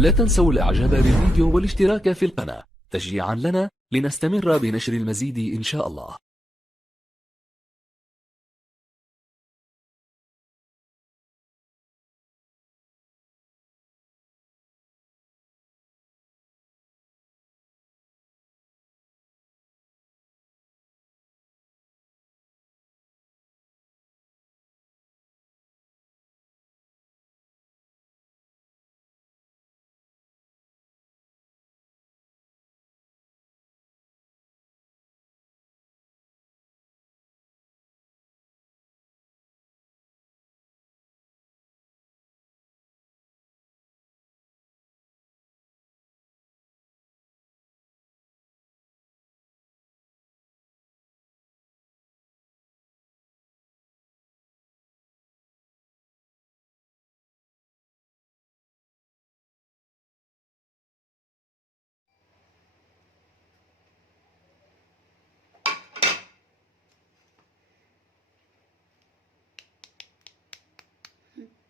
لا تنسوا الاعجاب بالفيديو والاشتراك في القناة تشجيعا لنا لنستمر بنشر المزيد إن شاء الله.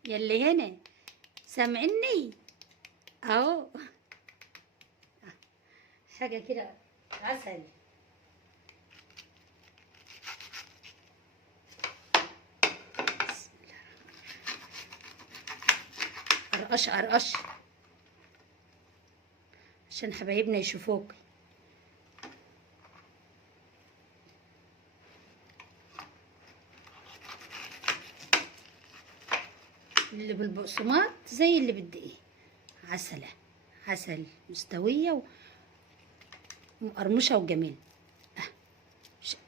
يلي هنا سامعني اهو، حاجه كده عسل. ارقش ارقش عشان حبايبنا يشوفوك. اللي بالبقسماط زي اللي بالدقيق، عسله عسل مستويه ومقرمشه وجميل.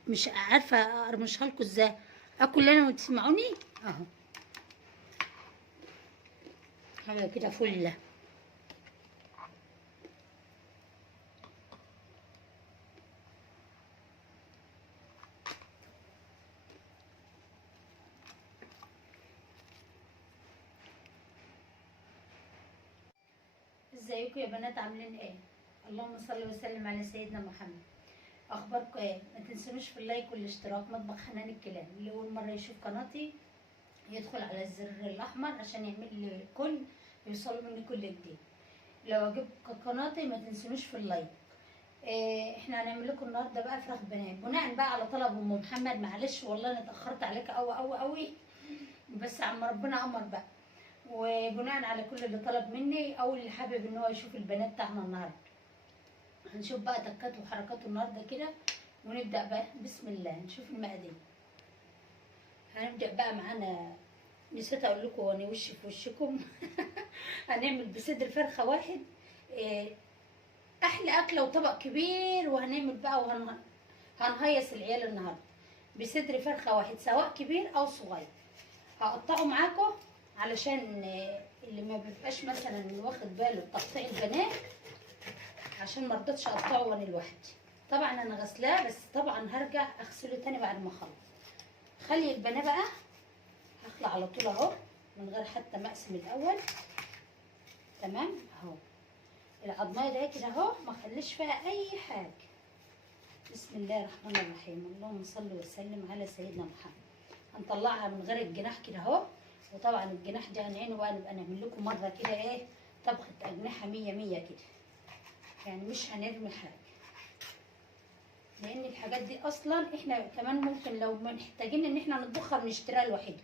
مش عارفه اقرمشها لكم ازاي، اكل انا وتسمعوني اهو. حاجه كده فله. ازيكم يا بنات، عاملين ايه؟ اللهم صل وسلم على سيدنا محمد. اخباركم ايه؟ ما تنسونوش في اللايك والاشتراك. مطبخ حنان الكلام، اللي اول مره يشوف قناتي يدخل على الزر الاحمر عشان يعمل لي كل يوصل مني كل جديد. لو عجبكم قناتي ما تنسونوش في اللايك. احنا هنعمل لكم النهارده بقى فراخ بناء بقى على طلب ام محمد. معلش والله انا اتاخرت عليك قوي قوي قوي، بس عم ربنا امر بقى، وبناء على كل اللي طلب مني او اللي حابب ان هو يشوف البنات بتاعنا النهارده. هنشوف بقى تكاته وحركاته النهارده كده، ونبدا بقى بسم الله نشوف المقادير. هنبدا بقى معانا، نسيت اقول لكم وانا وشي في وشكم هنعمل بصدر فرخه واحد، احلى اكله وطبق كبير. وهنعمل بقى هنهيص العيال النهارده بصدر فرخه واحد سواء كبير او صغير. هقطعه معاكم علشان اللي ما بيبقاش مثلا واخد باله بتقطيع البنات، عشان ما رضيتش اقطعه وانا لوحدي. طبعا انا غسلاه، بس طبعا هرجع اغسله تاني بعد ما اخلص. خلي البنات بقى هخلع على طول اهو من غير حتى ما اقسم الاول. تمام اهو العضمايه ده كده اهو، ما خليش فيها اي حاجه. بسم الله الرحمن الرحيم، اللهم صل وسلم على سيدنا محمد. هنطلعها من غير الجناح كده اهو. وطبعا الجناح ده هنعينه بقى، نبقى نعمل لكم مره كده ايه طبخه اجنحه 100 كده، يعني مش هنرمي حاجه، لان الحاجات دي اصلا احنا كمان ممكن لو محتاجين ان احنا نطبخها بنشتريها لوحدها.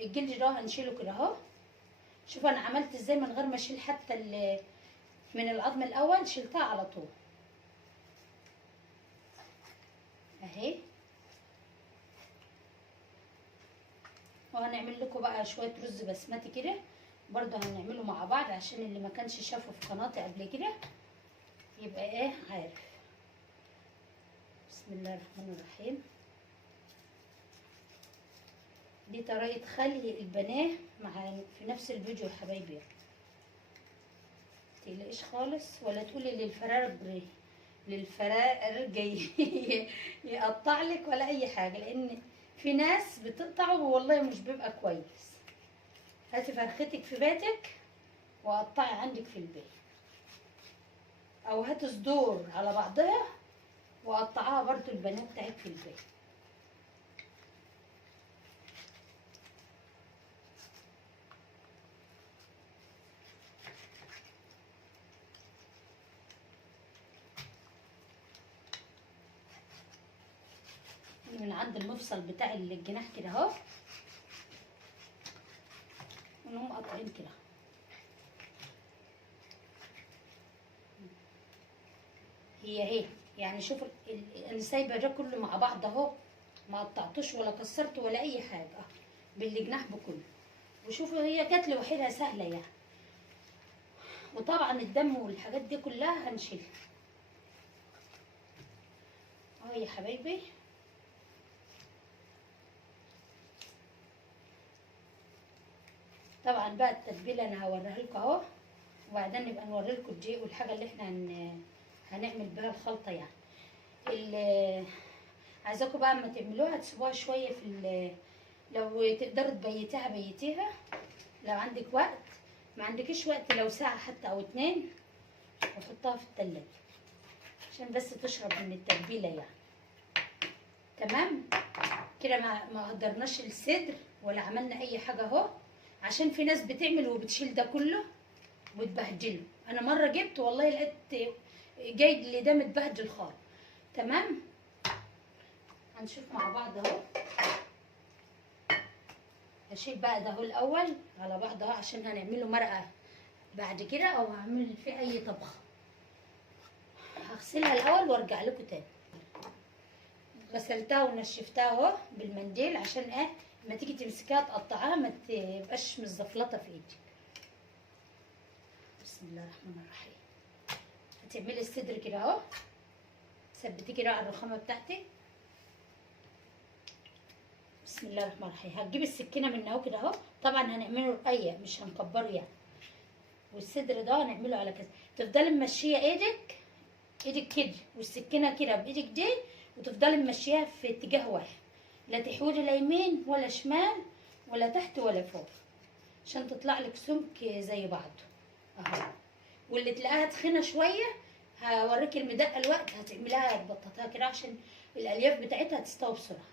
الجلد ده هنشيله كده اهو. شوف انا عملت ازاي من غير ما اشيل حتى من العظم الاول، شلتها على طول اهي. وهنعمل لكم بقى شويه رز بسمتي كده برضه هنعمله مع بعض، عشان اللي ما كانش شافه في قناتي قبل كده يبقى ايه عارف. بسم الله الرحمن الرحيم. دي طريقه خلي البناه مع في نفس الفيديو يا حبايبي، متقلقيش خالص، ولا تقولي للفرار جاي يقطع لك ولا اي حاجه، لان في ناس بتقطعه والله مش بيبقى كويس. هاتي فرختك في بيتك وقطعي عندك في البيت، او هاتي صدور على بعضها وقطعها برضو البنات بتاعك في البيت. عند المفصل بتاع الجناح كده اهو، ونقوم قاطعين كده. هي يعني شوفوا انا سايبه ده كله مع بعض اهو، ما قطعتوش ولا كسرت ولا اي حاجه اهو، بالجناح بكله. وشوفوا هي جت لوحدها سهله يعني. وطبعا الدم والحاجات دي كلها هنشيلها اهو يا حبايبي. طبعا بقى التتبيله انا هوريها لكم اهو، وبعدين نبقى نوري لكم الدقيق والحاجه اللي احنا هنعمل بها الخلطه يعني. عايزاكم بقى اما تعملوها تسيبوها شويه لو تقدروا تبيتيها بيتيها، لو عندك وقت. ما عندكيش وقت لو ساعه حتى او 2، وحطها في التلاجة عشان بس تشرب من التتبيله يعني. تمام كده. ما قدرناش الصدر ولا عملنا اي حاجه اهو، عشان في ناس بتعمل وبتشيل ده كله وتبهدله. انا مره جبت والله لقيت جاي اللي ده متبهدل خالص. تمام هنشوف مع بعض اهو. هشيل بقى ده اهو الاول على بعض اهو، عشان هنعمله مرقه بعد كده، او هعمل فيه اي طبخه. هغسلها الاول وارجع لكم تاني. غسلتها ونشفتها اهو بالمنديل، عشان لما تيجي تمسكيها تقطعها ما تبقاش مزفلطه في ايدك. بسم الله الرحمن الرحيم. هتعملي الصدر كده اهو، ثبتي كده على الرخامه بتاعتك. بسم الله الرحمن الرحيم. هتجيبي السكينه من اهو كده اهو. طبعا هنعمله رقيق مش هنكبره يعني. والصدر ده هنعمله على كده. تفضلي ممشيه ايدك كده، والسكينه كده بايدك دي، وتفضلي ممشيها في اتجاه واحد، لا تحودي لا يمين ولا شمال ولا تحت ولا فوق، عشان تطلع لك سمك زي بعضه اهو. واللي تلاقيها تخينه شويه هوريك المدقه الوقت هتعمليها تبططها كده، عشان الالياف بتاعتها تستوي بسرعه.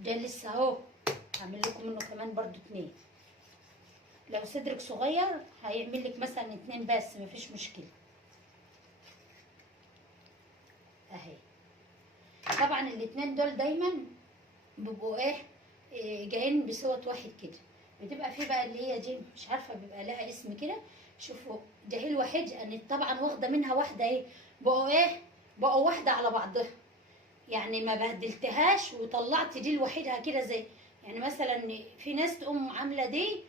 ده لسه اهو، هعمل لكم منه كمان برضو 2. لو صدرك صغير هيعمل لك مثلا 2 بس مفيش مشكله اهي. طبعا ال2 دول دايما بيبقوا جايين بسوة واحد كده. بتبقى فيه بقى اللي هي دي مش عارفه بيبقى لها اسم كده. شوفوا ده هي الوحيد انا طبعا واخده منها واحده بقوا واحده على بعضها يعني، ما بهدلتهاش وطلعت دي لوحدها كده. زي يعني مثلا في ناس تقوم عامله دي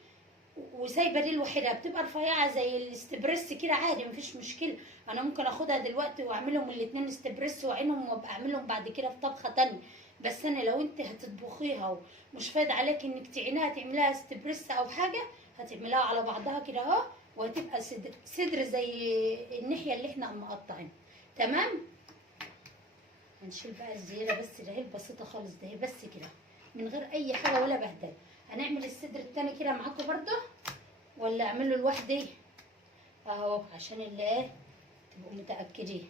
وسايبه دي لوحدها، بتبقى رفيعه زي الاستبريس كده عادي مفيش مشكله. انا ممكن اخدها دلوقتي واعملهم الاتنين استبريس واعينهم وابقى اعملهم بعد كده في طبخه تانية. بس انا لو انت هتطبخيها ومش فايد عليك انك تعينها تعملها استبريس او حاجه، هتعملها على بعضها كده اهو، وهتبقى صدر زي الناحيه اللي احنا مقطعينها. تمام. هنشيل بقى الزياده بس ده هي البسيطه خالص، ده هي بس كده من غير اي حاجه ولا بهدله. هنعمل الصدر التاني كده معاكم برضه، ولا اعمله لوحدي اهو، عشان اللي تبقوا متاكدين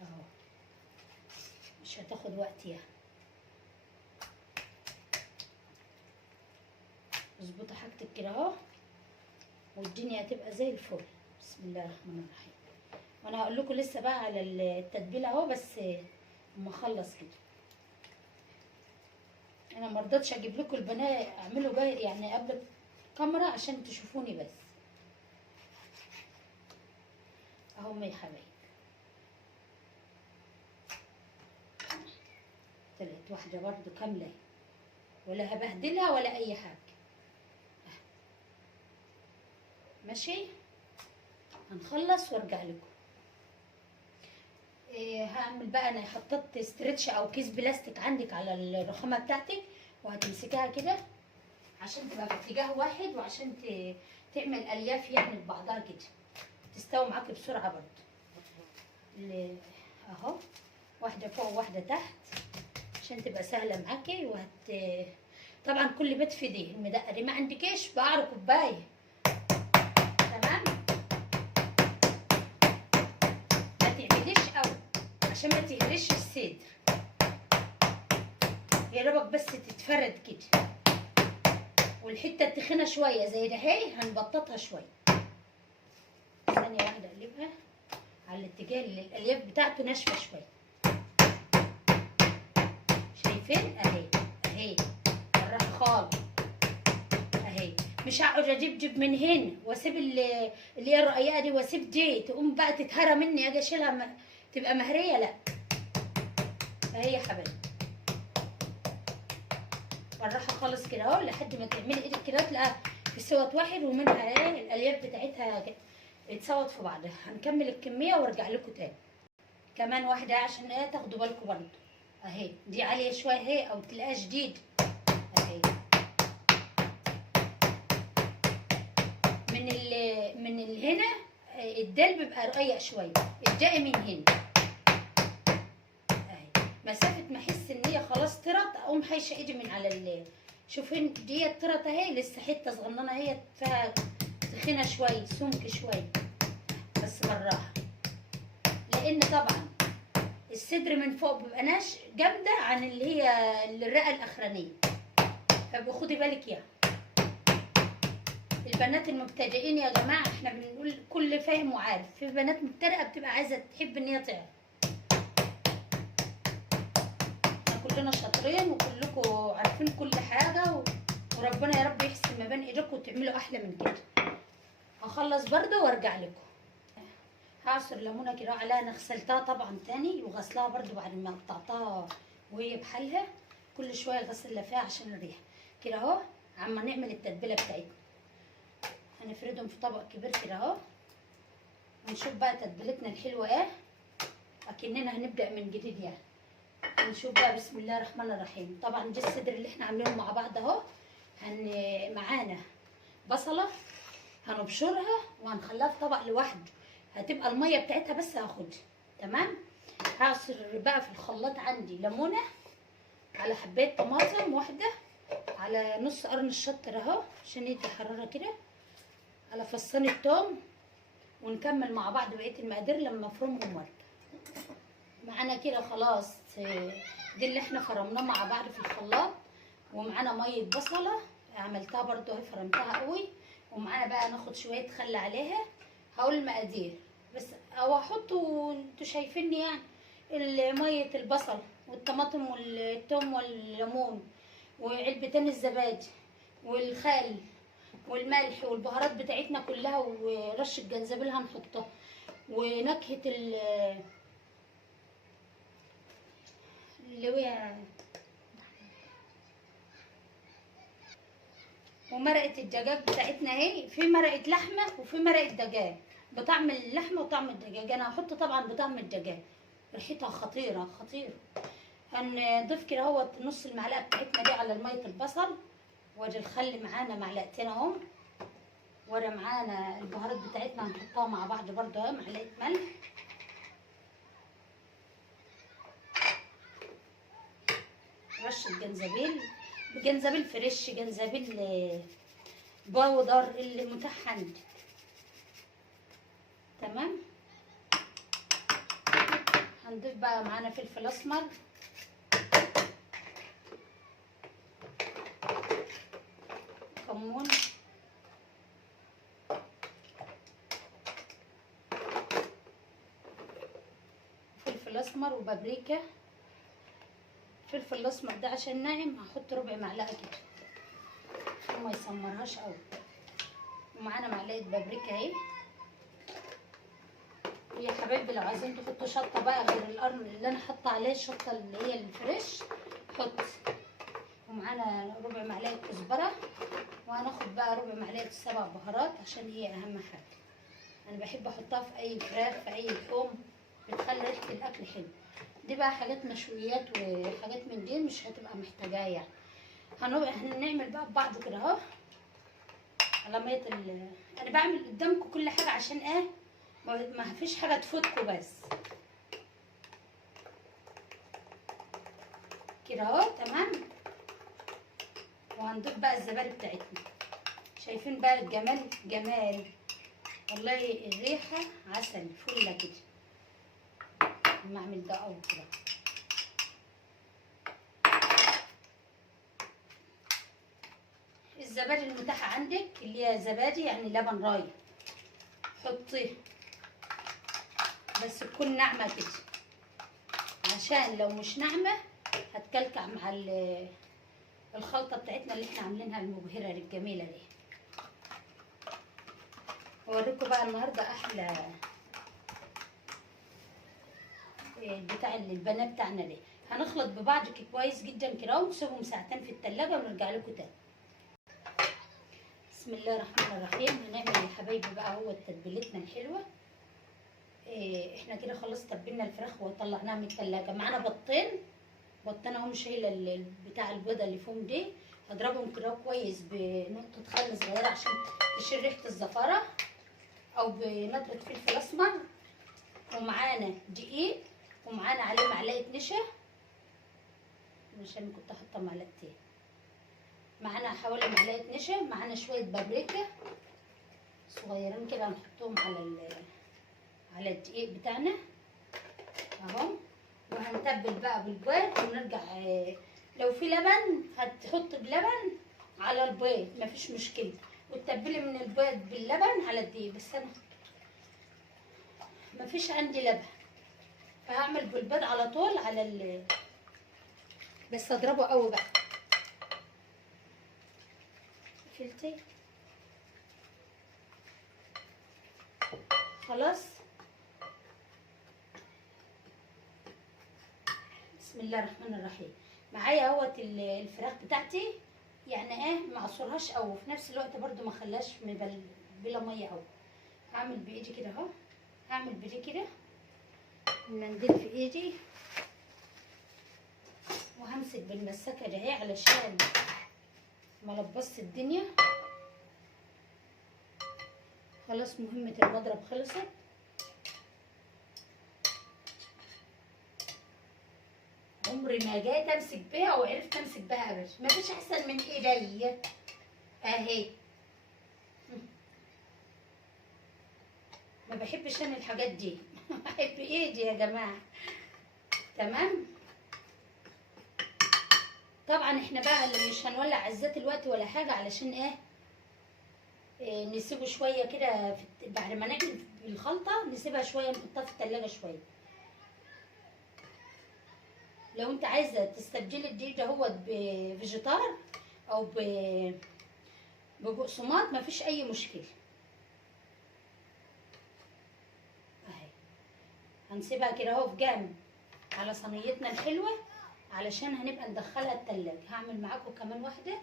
اهو مش هتاخد وقت يعني. اظبطي حاجتك كده اهو، والدنيا هتبقى زي الفل. بسم الله الرحمن الرحيم. وانا هقول لكم لسه بقى على التتبيله اهو، بس اما اخلص كده. انا ما رضيتش اجيب لكم البنات اعمله بقى يعني قبل الكاميرا عشان تشوفوني بس اهو يا حبايبي. طلعت واحده برضو كامله، ولا هبهدلها ولا اي حاجه. ماشي. هنخلص وارجع لكم. هعمل بقى انا حطيت استرتش او كيس بلاستيك عندك على الرخامه بتاعتك، وهتمسكيها كده عشان تبقى في اتجاه واحد، وعشان تعمل الياف يعني ببعضها كده تستوي معاكي بسرعه برضو. اهو واحده فوق وواحده تحت عشان تبقى سهله معاكي. طبعا كل بيت في دي المدقه دي، ما عندكيش بقعر كوبايه. تمام. ما تعمليش قوي عشان ما تهريش الصدر، يا دوبك بس تتفرد كده. والحته التخينه شويه زي ده هي هنبططها شويه. ثانيه واحده اقلبها على الاتجاه اللي الالياف بتاعته ناشفه شويه. شايفين اهي اهي بالراحه خالص اهي. مش هقعد اجيب من هنا واسيب اللي هي الرقيقه دي واسيب دي تقوم بقى تتهرى مني، اجي اشيلها تبقى مهريه. لا اهي يا حبايبي بالراحه خالص كده اهو لحد ما تعملي ايدك كده تلاقيها في سوت واحد ومنها ايه الالياف بتاعتها اتسوت في بعضها. هنكمل الكميه وارجع لكم تاني كمان واحده عشان ايه تاخدوا بالكم برضه. اهي دي عاليه شويه اهي او تلاقيها جديد اهي. من هنا الدال بيبقى رقيق شويه، ابدأي من هنا اهي. مسافه ما احس ان هي خلاص طرت اقوم حايشه ايدي من على شوفين دي طرت اهي، لسه حته صغننه هي فيها تخينه شويه سمك شويه بس بالراحه، لان طبعا الصدر من فوق بيبقى ناش جامده عن اللي هي الرئه الاخرانيه، فبخدي بالك يعني. البنات المبتدئين يا جماعه احنا بنقول كل فاهم وعارف، في بنات مبتدئه بتبقى عايزه تحب ان هي تعرف. احنا كلنا شاطرين وكلكم عارفين كل حاجه وربنا يا رب يحسن ما بين ايديكم وتعملوا احلى من كده. هخلص برده وارجع لكم. هعصر ليمونه كده عليها، انا غسلتها طبعا تاني وغسلها برده بعد ما قطعتها وهي بحالها، كل شويه غسل فيها عشان الريحه كده اهو. عما نعمل التتبيله بتاعتنا هنفردهم في طبق كبير كده اهو، ونشوف بقى تتبيلتنا الحلوه ايه، اكننا هنبدا من جديد يعني. نشوف بقى بسم الله الرحمن الرحيم. طبعا دي الصدر اللي احنا عاملينه مع بعض اهو. معانا بصله هنبشرها وهنخليها في طبق لوحده، هتبقى الميه بتاعتها بس هاخدها تمام. هعصر بقى في الخلاط عندي ليمونه على حبايه طماطم واحده على نص قرن الشطر اهو عشان يدي حراره كده، على فصين الثوم، ونكمل مع بعض بقيه المقادير لما افرمهم ورد. معانا كده خلاص دي اللي احنا فرمناه مع بعض في الخلاط، ومعانا ميه بصله عملتها برضو اهي فرمتها قوي، ومعانا بقى ناخد شويه خل عليها. هقول المقادير بس او احطوا انتوا شايفيني يعني. ميه البصل والطماطم والثوم والليمون وعلبتين الزبادي والخل والملح والبهارات بتاعتنا كلها ورشه جنزبيل هنحطها، ونكهه اللي هي ومرقه الدجاج بتاعتنا اهي. في مرقه لحمه وفي مرقه دجاج بطعم اللحمه وطعم الدجاج، انا هحط طبعا بطعم الدجاج، ريحتها خطيره خطيره. هنضيف كده اهوت نص المعلقه بتاعتنا دي على ميه البصل، وادي الخل معانا معلقتين اهو، ورا معانا البهارات بتاعتنا هنحطها مع بعض برده اهي، معلقه ملح، رشه جنزبيل فريش، جنزبيل بودر اللي متاح عندك تمام. هنضيف بقى معانا فلفل اسمر، كمون، فلفل اسمر وبابريكا. الفلفل الاسمر ده عشان ناعم هحط ربع معلقه كده عشان ما يسمرهاش قوي، ومعانا معلقه بابريكا اهي. يا حبايبي لو عايزين تحطوا شطه بقى غير القرن اللي انا حاطه عليه الشطه اللي هي الفريش حط. ومعانا ربع معلقه كزبره، وهناخد بقى ربع معلقه سبع بهارات عشان هي اهم حاجه. انا بحب احطها في اي فراخ في اي لحوم بتخلي ريحه الاكل حلو. دي بقى حاجات مشويات وحاجات من دي مش هتبقى محتاجاها يعني. هنعمل بقى ببعض كده اهو على ميه انا بعمل قدامكم كل حاجه عشان ايه ما فيش حاجه تفوتكم بس كده اهو تمام. وهنضيف بقى الزبادي بتاعتنا، شايفين بقى الجمال جمال والله، الريحه عسل فله كده. اما اعمل ده اول كده الزبادي المتاحه عندك اللي هي زبادي يعني لبن رايب حطيه، بس تكون ناعمه كده عشان لو مش ناعمه هتكلكع مع الخلطه بتاعتنا اللي احنا عاملينها المبهره الجميله دي. اوريكم بقى النهارده احلى بتاع البنات بتاعنا دي. هنخلط ببعض كويس جدا كده ونسيبهم ساعتين في التلاجة ونرجع لكم تاني. بسم الله الرحمن الرحيم. هنعمل يا حبايبي بقى هو تتبيلتنا الحلوه. احنا كده خلاص تبلنا الفراخ وطلعناها من التلاجة. معانا بطين اهو، شايله بتاع البيضه اللي فيهم دي. هضربهم كده كويس بنقطه خل صغيره عشان تشيل ريحه الزفاره، او بنقطه فلفل اسمر. ومعانا دقيق، ومعانا عليه معلقه نشا عشان كنت حاطه معلقتين. معانا حوالي معلقه نشا، معانا شويه بابريكا صغيرين كده هنحطهم على الدقيق بتاعنا اهو. وهنتبل بقى بالبيض ونرجع. لو في لبن هتحط بلبن على البيض مفيش مشكله، وتتبلي من البيض باللبن على الدقيق. بس انا مفيش عندي لبن فهعمل بالبيض على طول على بس اضربه قوي بقى. قفلتي خلاص. بسم الله الرحمن الرحيم. معايا اهوت الفراخ بتاعتي، يعني ما اعصرهاش قوي وفي نفس الوقت برضو ما اخليهاش بلا ميه قوي. هعمل بايدي كده اهو، هعمل بايدي كده المنديل في ايدي، وهمسك بالمسكه ده علشان ما لبست الدنيا. خلاص مهمه المضرب خلصت. عمري ما جيت امسك بيها وعرفت امسك بيها ابدا، مفيش احسن من ايدي اهي. ما بحبش انا الحاجات دي بحب ايدي يا جماعه. تمام. طبعا احنا بقى اللي مش هنولع الزيت الوقت ولا حاجه، علشان نسيبه شويه كده بعد ما نعمل الخلطه نسيبها شويه، نحطها في التلاجة شويه. لو انت عايزه تستبدلي الدقيق دهوت بفيجيتار او ببقسماط مفيش اي مشكله. اهي هنسيبها كده اهو في جنب على صينيتنا الحلوه علشان هنبقى ندخلها التلاجة. هعمل معاكم كمان واحده.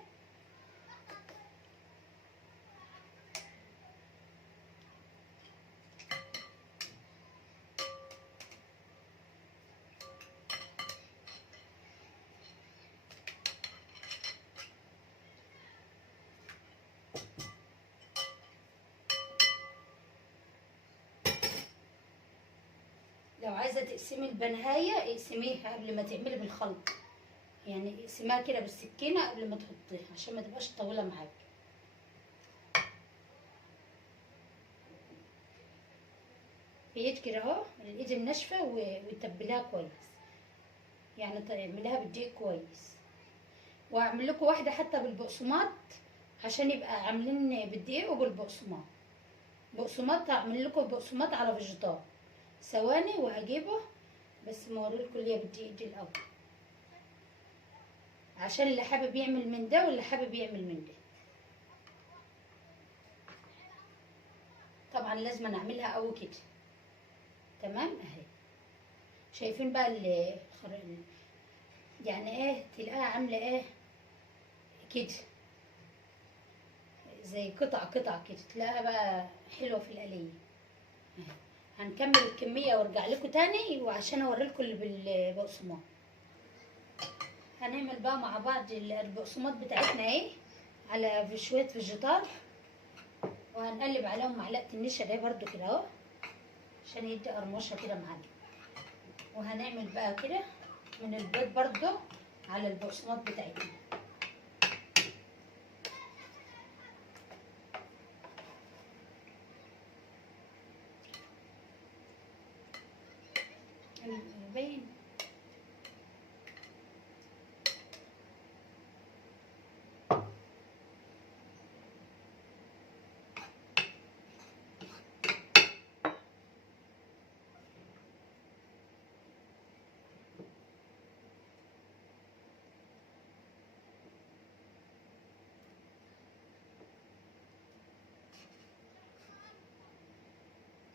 لو عايزه تقسمي البنهايه اقسميها قبل ما تعملي بالخلط، يعني اقسميها كده بالسكينه قبل ما تحطيها عشان ما تبقاش طويله معاكي. بايد كده اهو، الايد الناشفه وتبليها كويس، يعني تعمليها بالدقيق كويس. وهعمل لكم واحده حتى بالبقسماط عشان يبقى عاملين بالدقيق وبالبقسماط. بقسماط هعمل لكم بقسماط على فيجيتار. ثواني وهجيبه، بس موريلكم اللي هي بالدقيق دي الاول عشان اللي حابب يعمل من ده واللي حابب يعمل من ده. طبعا لازم نعملها قوي كده. تمام اهي. شايفين بقى يعني تلاقيها عامله كده زي قطع كده، تلاقيها بقى حلوه في القليه اهي. هنكمل الكميه وارجع لكم تاني وعشان اوريلكم اللي بالبقسماط. هنعمل بقى مع بعض البقسماط بتاعتنا على شويه فيجيتار، وهنقلب عليهم معلقه النشا ده برده كده اهو عشان يدي قرمشه كده معانا. وهنعمل بقى كده من البيض برده على البقسماط بتاعتنا. باين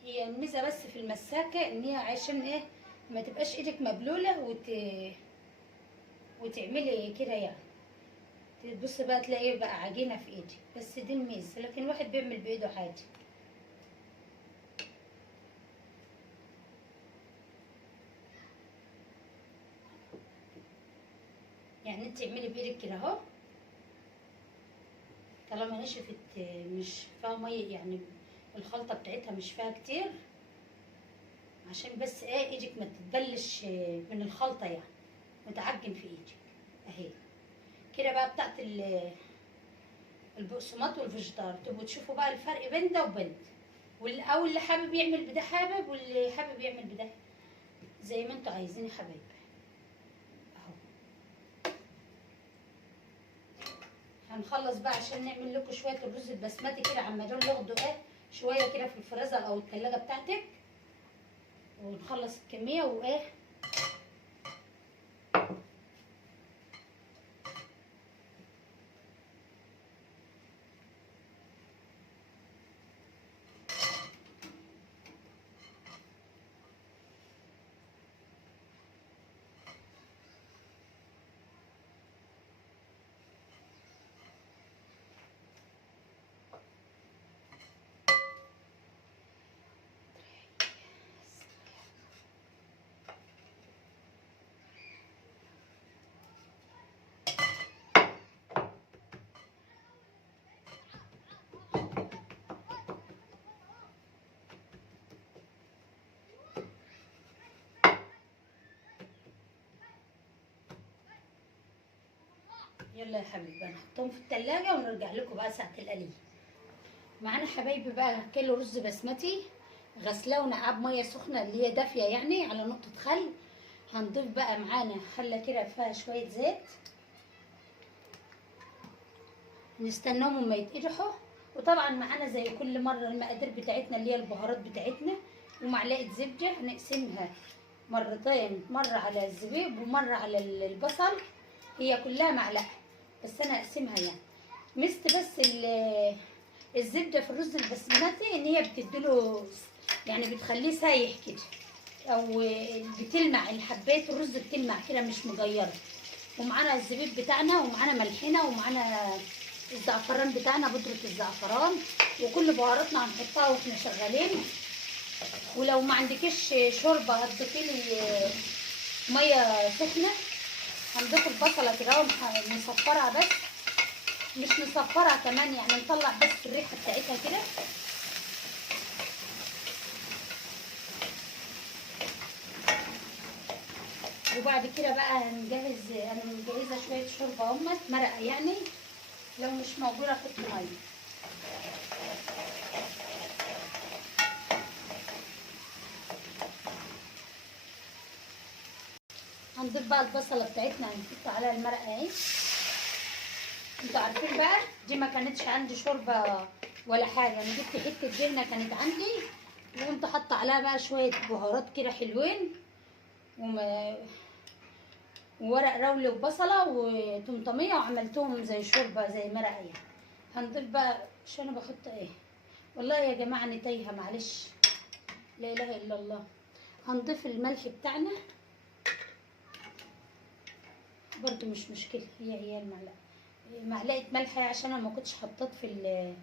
هي الميزه بس في المساكه ان هي عشان ايه ما تبقاش ايدك مبلوله وتعملي كده يعني. تبص بقى تلاقي بقى عجينه في ايدي، بس دي الميزه، لكن الواحد بيعمل بايده عادي. يعني انت اعملي بايدك كده اهو، طالما نشفت مش فيها ميه يعني، الخلطه بتاعتها مش فيها كتير، عشان بس ايه ايدك ما تتبلش من الخلطه يعني وتعجن في ايدك اهي كده. بقى بتاعت البقسماط والفيجيتار تبقوا تشوفوا بقى الفرق بين ده وبين ده، او اللي حابب يعمل بده حابب، واللي حابب يعمل بده زي ما انتوا عايزين يا حبايبي اهو. هنخلص بقى عشان نعمل لكم شويه الرز البسمتي كده، عما دول ياخدوا ايه شويه كده في الفريزر او التلاجة بتاعتك، ونخلص الكميه وايه. يلا يا حبيبي هنحطهم في التلاجة ونرجع لكم بقى ساعة القلي. معانا حبايبي بقى كيلو رز بسمتي غسلاه ونقعاه بميه سخنه اللي هي دافيه يعني على نقطه خل. هنضيف بقى معانا حله كده فيها شويه زيت، نستناهم اما يتقدحوا. وطبعا معانا زي كل مره المقادير بتاعتنا اللي هي البهارات بتاعتنا، ومعلقه زبده هنقسمها مرتين، مره على الزبيب ومره على البصل، هي كلها معلقه بس انا اقسمها يعني. مست بس الزبده في الرز البسمتي ان هي بتديله يعني بتخليه سايح كده، او بتلمع الحبات الرز بتلمع كده مش مجيره. ومعانا الزبيب بتاعنا، ومعانا ملحنا، ومعانا الزعفران بتاعنا بودره الزعفران، وكل بهاراتنا هنحطها واحنا شغالين. ولو ما عندكيش شوربه هتضيفي لي ميه سخنه. هنضيف البصله كده ونصفرها بس، مش نصفرها كمان يعني نطلع بس الريحه بتاعتها كده. وبعد كده بقى هنجهز، انا مجهزه شويه شوربه همت مرقه يعني، لو مش موجوده حط ميه. هنضيف بقى البصله بتاعتنا هنحط عليها المرقه اهي. انتوا عارفين بقى دي ما كانتش عندي شوربه ولا حاجه، انا جبت حته دهنه كانت عندي وقمت حاطه عليها بقى شويه بهارات كده حلوين وورق رول وبصله وطماطميه، وعملتهم زي شوربه زي مرقه يعني. هنضيف بقى، مش انا بحط ايه والله يا جماعه انا تايهه معلش، لا اله الا الله. هنضيف الملح بتاعنا برضو مش مشكله، هي المعلقه، معلقه ملح عشان انا ما كنتش حطيت في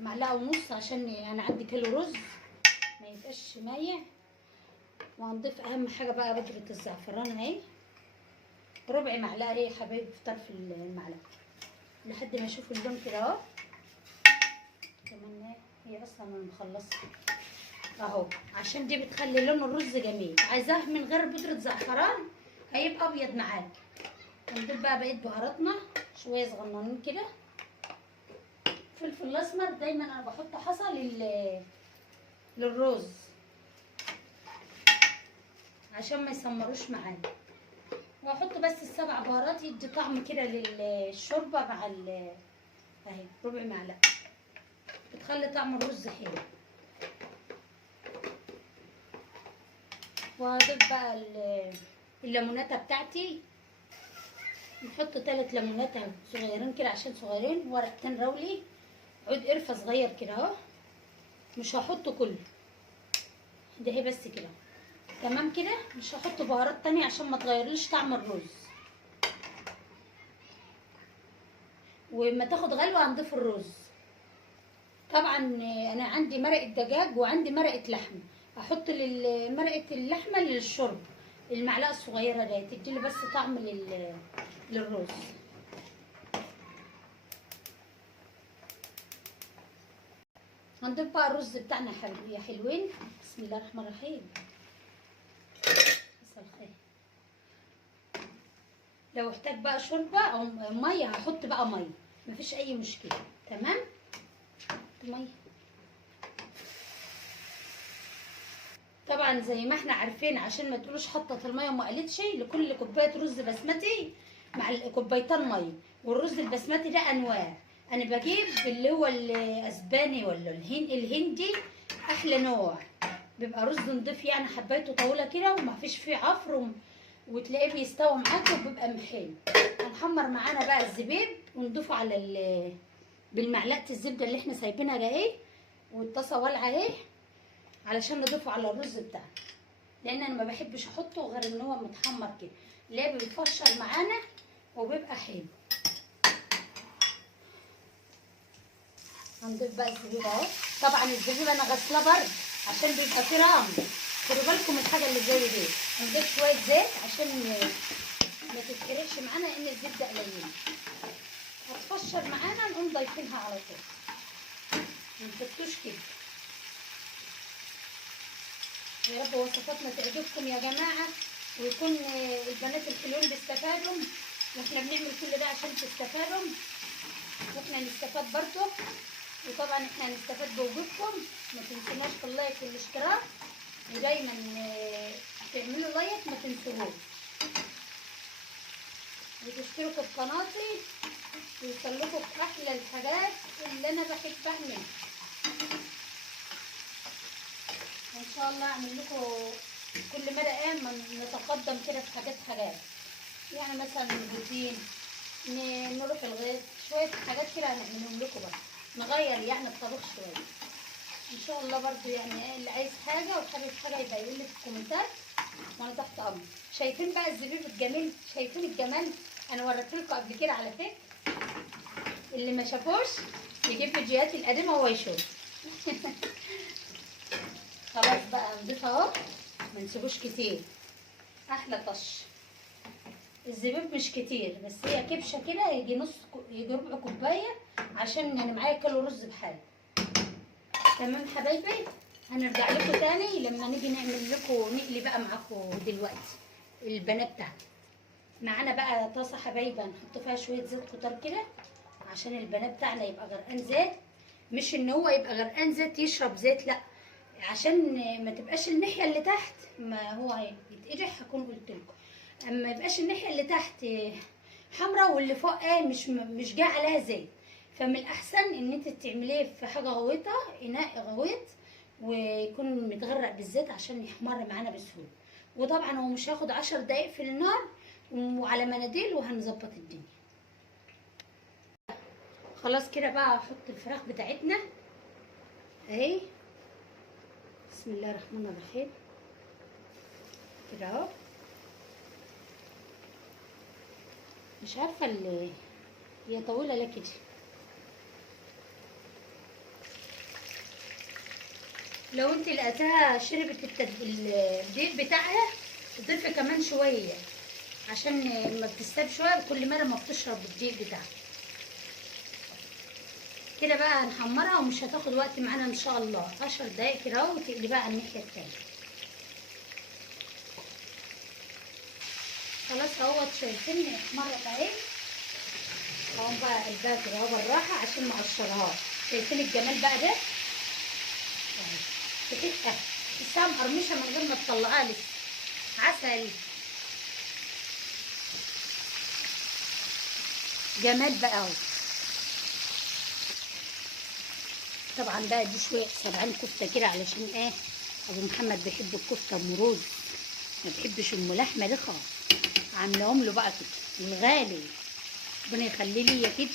معلقه ونص عشان انا عندي كيلو رز ما يبقاش مايع. وهنضيف اهم حاجه بقى بودره الزعفران اهي، ربع معلقه ايه يا حبايبي في طرف المعلقه لحد ما اشوف اللون كده اهو. كمان هي اصلا انا مخلصه اهو، عشان دي بتخلي لون الرز جميل. عايزاه من غير بودره زعفران هيبقى ابيض معاك. هنضيف بقى بقيه بهاراتنا شويه صغننين كده. فلفل اسمر دايما انا بحط حصى للرز عشان ما يسمروش معانا. واحط بس السبع بهارات يدي طعم كده للشوربه مع اهي ربع معلقه بتخلي طعم الرز حلو. وهضيف بقى الليموناته بتاعتي، نحط 3 ليمونات صغيرين كده عشان صغيرين، ورقتين رولي، عود قرفه صغير كده اهو، مش هحطه كله ده هي بس كده تمام كده. مش هحط بهارات تانية عشان ما تغيرليش طعم الرز. وما تاخد غلوه هنضيف الرز. طبعا انا عندي مرقه دجاج وعندي مرقه لحمه. هحط مرقه اللحمه للشرب المعلقه الصغيره دي تديلي بس طعم للرز. هنضيف بقى الرز بتاعنا يا حلوين. بسم الله الرحمن الرحيم. مساء الخير. لو احتاج بقى شوربه او ميه هحط بقى ميه، مفيش اي مشكله. تمام. ميه طبعا زي ما احنا عارفين، عشان ما تقولوش حطت الميه وما قالتش، لكل كوبايه رز بسمتي مع كوبايتين ميه. والرز البسمتي ده انواع. انا بجيب اللي هو الاسباني ولا الهندي، احلى نوع. بيبقى رز نضيف يعني، حبايته طويله كده وما فيش فيه عفر وتلاقيه بيستوي معاك وبيبقى محين. هنحمر معانا بقى الزبيب ونضيفه على بالمعلقه الزبده اللي احنا سايبينها ده اهي، والطاسه والعه اهي، علشان نضيفه على الرز بتاعنا. لان انا ما بحبش احطه غير ان هو متحمر كده، ليه بيفشل معانا وبيبقى حلو. هنضيف بقى الزبيب اهو. طبعا الزبيب انا غسلاه برد عشان بيبقى فيه رمل. خدوا بالكم من الحاجه اللي زي دي. هنضيف شويه زيت عشان ما تتحرقش معانا، لان الزبده قليله هتفشل معانا. نقوم ضايفينها على طول، ما نحطوش كده. يا رب وصفاتنا تعجبكم يا جماعه، ويكون البنات الحلوين بيستفادوا، واحنا بنعمل كل ده عشان تستفادوا واحنا نستفاد برضه. وطبعا احنا هنستفاد بوجودكم. ما تنسوناش في اللايك والاشتراك، ودايما تعملوا لايك ما تنسوهوش، وتشتركوا في قناتي ويوصلكوا احلى الحاجات اللي انا بحب اعملها. ان شاء الله اعمل لكم كل مره ما نتقدم كده في حاجات يعني، مثلا البروتين، نروح الغيط، شويه حاجات كده هنعملهم لكم بقى، نغير يعني الطبخ شويه ان شاء الله برضو. يعني اللي عايز حاجه وحابب حاجه يبقى يقول لي في الكومنتات وانا تحت امر. شايفين بقى الزبيب الجميل؟ شايفين الجمال؟ انا وريت لكم قبل كده على فكره، اللي ما شافوش يجيب فيديوهاتي القديمه وهو يشوف. خلاص بقى نضيف اهو، ما نسيبوش كتير. احلى طش. الزبيب مش كتير، بس هي كبشه كده، يجي ربع كوبايه، عشان انا معايا كيلو رز بحاله. تمام حبايبي. هنرجع لكم تاني لما نيجي نعمل لكم، نقلي بقى معاكم دلوقتي البنات بتاعتي. معانا بقى طاسه حبايبي، هنحط فيها شويه زيت كتار كده عشان البنات بتاعنا يبقى غرقان زيت. مش ان هو يبقى غرقان زيت يشرب زيت، لا، عشان ما تبقاش الناحيه اللي تحت، ما هو يتقدح هكون قلت لكم، اما يبقاش الناحيه اللي تحت حمراء واللي فوق مش جاي عليها زيت. فمن الاحسن ان انت تعمليه في حاجه غويطه، اناء غويط، ويكون متغرق بالزيت عشان يحمر معانا بسهوله. وطبعا هو مش هياخد 10 دقايق في النار وعلى مناديل، وهنظبط الدنيا. خلاص كده بقى هحط الفراخ بتاعتنا اهي. بسم الله الرحمن الرحيم كده اهو. مش عارفه اللي هي طويله ليه كده. لو انت لقيتها شربت الدقيق بتاعها تضيفي كمان شويه، عشان ما بتستوي شويه كل مره ما بتشرب الدقيق بتاعها. كده بقى هنحمرها ومش هتاخد وقت معانا ان شاء الله، 10 دقايق كده اهو، وتقلي بقى على الناحيه التانيه. خلاص اهوت، شايفين احمرت اهي. اهو بقى قلبها كده اهو بالراحه عشان ما اقشرهاش. شايفين الجمال بقى ده اهي، تحسها تحسها مقرمشه من غير ما تطلعها لسه. عسل جمال بقى اهو. طبعا بقى دي شويه سبعين كفته كده، علشان ايه؟ ابو محمد بيحب الكفته ام رز، ما بيحبش ام لحمه دي خالص. عاملاهم له بقى كده الغالي، ربنا يخليه ليا كده.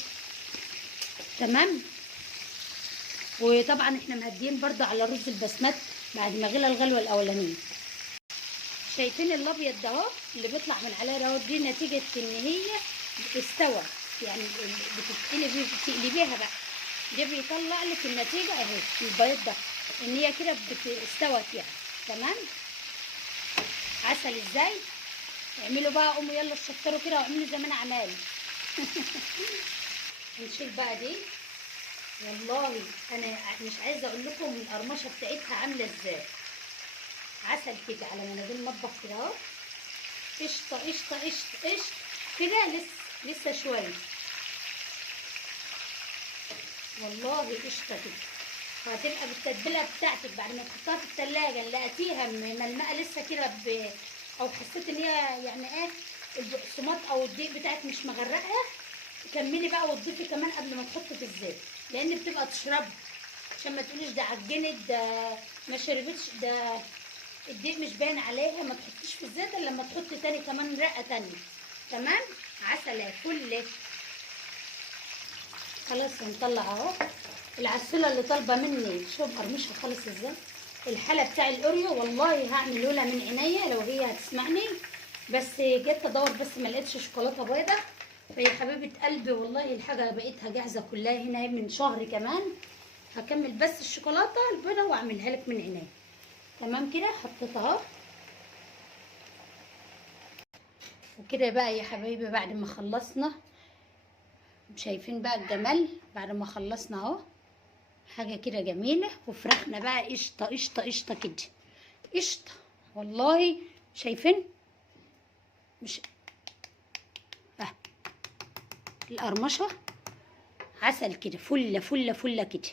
تمام. وطبعا احنا مهديين برضه على رز البسمت بعد ما غلى الغلوه الاولانيه. شايفين الابيض ده اهو اللي بيطلع من عليها ده، دي نتيجه ان هي استوى، يعني بتقلبيها بقى، ده بيطلع لك النتيجه اهي البيض ده ان هي كده استوت يعني. تمام. عسل ازاي؟ اعملوا بقى، قوموا يلا شطروا كده واعملوا زي ما انا عمال. هنشيل بقى دي. والله انا مش عايزه اقول لكم القرمشه بتاعتها عامله ازاي. عسل كده على مناديل المطبخ كده اهو. قشطه قشطه قشطه قشطه كده، لسه شويه والله قشطه كده. وهتبقى بالتتبيله بتاعتك بعد ما تحطها في التلاجة، لقيتيها ملمقه لسه كده او حسيت ان هي يعني ايه البقسماط او الدقيق بتاعك مش مغرقها، كملي بقى وتضيفي كمان قبل ما تحطي في الزيت، لان بتبقى تشربها عشان ما تقوليش ده عجنت ده ما شربتش، ده الدقيق مش باين عليها. ما تحطيش في الزيت الا لما تحطي تاني كمان رقه تانيه. تمام. عسل فل. خلاص هنطلع اهو العسوله اللي طالبه مني. شوف قرمشها خالص ازاي. الحلة بتاع الاوريو والله هعمله لها من عينيا لو هي هتسمعني، بس جيت ادور بس ما لقيتش شوكولاته بيضه. فهي حبيبه قلبي والله الحاجه بقيتها جاهزه كلها هنا من شهر كمان. هكمل بس الشوكولاته البيضه واعملها لك من عينيا. تمام كده حطيتها اهو. وكده بقى يا حبايبي بعد ما خلصنا، شايفين بقى الجمال بعد ما خلصنا اهو، حاجه كده جميله. وفراخنا بقى قشطه قشطه قشطه كده قشطه والله. شايفين مش القرمشه عسل كده فله فله فله كده.